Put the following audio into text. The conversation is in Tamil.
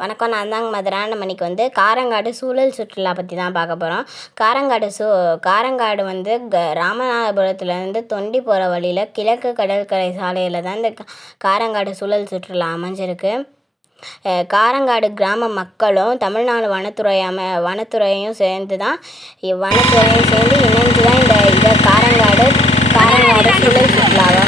வணக்கம். நான் தாங்க மதுரா. நம்ம இன்னைக்கு காரங்காடு சூழல் சுற்றுலா பற்றி தான் பார்க்க போகிறோம். காரங்காடு ராமநாதபுரத்துலேருந்து தொண்டி போகிற வழியில் கிழக்கு கடற்கரை சாலையில் தான் இந்த காரங்காடு சூழல் சுற்றுலா அமைஞ்சிருக்கு. காரங்காடு கிராம மக்களும் தமிழ்நாடு வனத்துறையும் சேர்ந்து இணைஞ்சு தான் இந்த காரங்காடு சூழல் சுற்றுலாவை